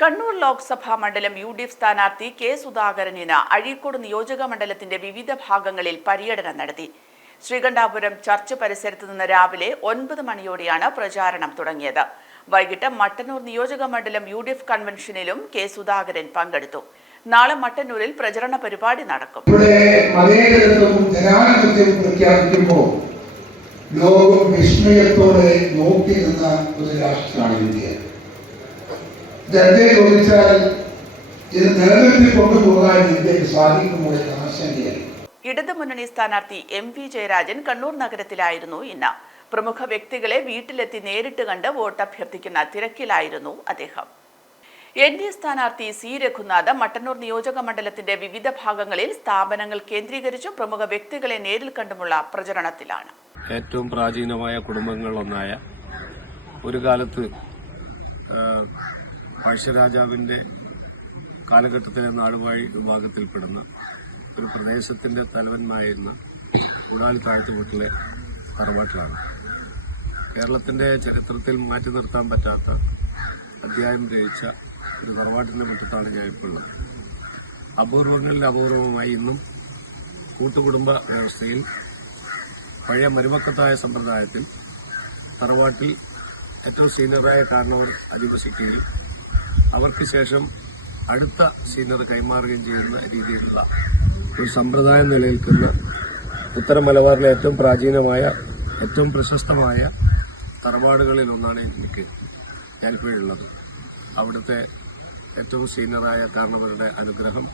കണ്ണൂർ ലോക്സഭാ മണ്ഡലം U D F സ്ഥാനാർത്ഥി K സുധാകരനിന് അഴീക്കോട് നിയോജക മണ്ഡലത്തിന്റെ വിവിധ ഭാഗങ്ങളിൽ പര്യടനം നടത്തി. ശ്രീകണ്ഠാപുരം ചർച്ച് പരിസരത്ത് നിന്ന് രാവിലെ ഒൻപത് മണിയോടെയാണ് പ്രചാരണം തുടങ്ങിയത്. വൈകിട്ട് മട്ടന്നൂർ നിയോജക മണ്ഡലം യു ഡി എഫ് കൺവെൻഷനിലും കെ സുധാകരൻ പങ്കെടുത്തു. നാളെ മട്ടന്നൂരിൽ പ്രചരണ പരിപാടി നടക്കും. പ്രഖ്യാപിക്കുമ്പോൾ ലോകം വിസ്മയത്തോടെ നോക്കി നിന്ന ഒരു രാഷ്ട്രമാണ് ഇന്ത്യ. ഇതെന്തേ ചോദിച്ചാൽ ഇത് നിലനിർത്തി കൊണ്ടുപോകാൻ ഇന്ത്യയ്ക്ക് സാധിക്കുമോ എന്ന ആശങ്കയായി ഇടതുമുന്നണി സ്ഥാനാർത്ഥി എം വി ജയരാജൻ കണ്ണൂർ നഗരത്തിലായിരുന്നു ഇന്ന്. പ്രമുഖ വ്യക്തികളെ വീട്ടിലെത്തി നേരിട്ട് കണ്ട് വോട്ട് അഭ്യർത്ഥിക്കുന്ന തിരക്കിലായിരുന്നു അദ്ദേഹം. എൻ ഡി എ സ്ഥാനാർത്ഥി സി രഘുനാഥ് മട്ടന്നൂർ നിയോജക മണ്ഡലത്തിന്റെ വിവിധ ഭാഗങ്ങളിൽ സ്ഥാപനങ്ങൾ കേന്ദ്രീകരിച്ചും പ്രമുഖ വ്യക്തികളെ നേരിൽ കണ്ടുമുള്ള പ്രചരണത്തിലാണ്. ഏറ്റവും പ്രാചീനമായ കുടുംബങ്ങളിലൊന്നായ ഒരു കാലത്ത് പഴശ്ശരാജാവിന്റെ കാലഘട്ടത്തിലെ നാടുവാഴി വിഭാഗത്തിൽപ്പെടുന്ന ഒരു പ്രദേശത്തിന്റെ തലവന്മായിരുന്ന ഉടാലി താഴത്തുകൂട്ടിലെ തറവാട്ടിലാണ്. കേരളത്തിന്റെ ചരിത്രത്തിൽ മാറ്റി നിർത്താൻ പറ്റാത്ത അധ്യായം രചിച്ച ഒരു തറവാട്ടിന്റെ മുറ്റത്താണ് ഞാൻ ഇപ്പോൾ ഉള്ളത്. അപൂർവമായി ഇന്നും കൂട്ടുകുടുംബ വ്യവസ്ഥയിൽ പഴയ മരുമക്കത്തായ സമ്പ്രദായത്തിൽ തറവാട്ടിൽ ഏറ്റവും സീനിയറായ കാരണവർ അധിവസിക്കുകയും അവർക്ക് ശേഷം അടുത്ത സീനിയർ കൈമാറുകയും ചെയ്യുന്ന രീതിയിലുള്ള ഒരു സമ്പ്രദായം നിലനിൽക്കുന്ന ഉത്തര മലബാറിലെ ഏറ്റവും പ്രാചീനമായ ഏറ്റവും പ്രശസ്തമായ തറവാടുകളിൽ ഒന്നാണ് എനിക്ക് ഞാനിപ്പോഴുള്ളത് അവിടുത്തെ ഏറ്റവും സീനിയറായ കാരണവരുടെ അനുഗ്രഹം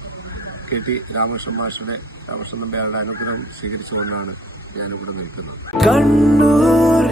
കെ ടി രാമകൃഷ്ണൻ മാഷയുടെ രാമകൃഷ്ണൻ നമ്പയാളുടെ അനുഗ്രഹം സ്വീകരിച്ചുകൊണ്ടാണ് ഞാനിവിടെ നിൽക്കുന്നത്. കണ്ണൂർ